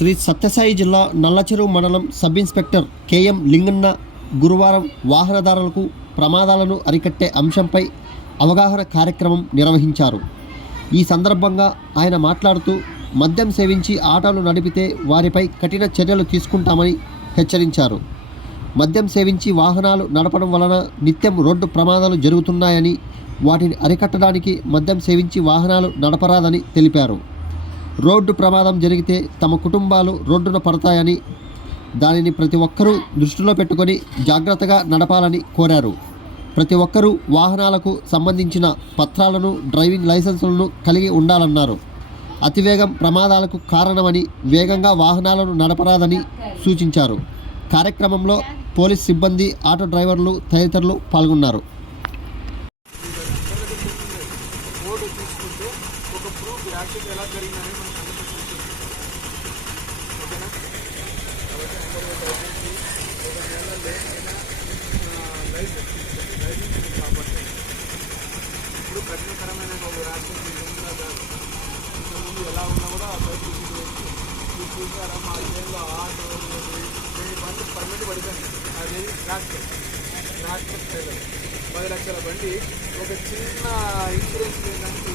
శ్రీ సత్యసాయి జిల్లా నల్లచెరువు మండలం sub inspector KM Linganna గురువారం వాహనదారులకు ప్రమాదాలను అరికట్టే అంశంపై అవగాహన కార్యక్రమం నిర్వహించారు. ఈ సందర్భంగా ఆయన మాట్లాడుతూ మద్యం సేవించి ఆటోలు నడిపితే వారిపై కఠిన చర్యలు తీసుకుంటామని హెచ్చరించారు. మద్యం సేవించి వాహనాలు నడపడం వలన నిత్యం రోడ్డు ప్రమాదాలు జరుగుతున్నాయని, వాటిని అరికట్టడానికి మద్యం సేవించి వాహనాలు నడపరాదని తెలిపారు. రోడ్డు ప్రమాదం జరిగితే తమ కుటుంబాలు రోడ్డున పడతాయని, దానిని ప్రతి ఒక్కరూ దృష్టిలో పెట్టుకొని జాగ్రత్తగా నడపాలని కోరారు. ప్రతి ఒక్కరూ వాహనాలకు సంబంధించిన పత్రాలను, డ్రైవింగ్ లైసెన్సులను కలిగి ఉండాలన్నారు. అతివేగం ప్రమాదాలకు కారణమని, వేగంగా వాహనాలను నడపరాదని సూచించారు. కార్యక్రమంలో పోలీస్ సిబ్బంది, ఆటో డ్రైవర్లు తదితరులు పాల్గొన్నారు. ఇప్పుడు కఠినకరమైన ముందు ఎలా ఉన్నా కూడా మీరు చూసారా, మా ఏరియాలో ఆటో బండి పర్మిట్ పడిపోయింది. అది ట్రాక్టర్ 10 లక్షల బండి ఒక చిన్న ఇన్సూరెన్స్ లేదంటే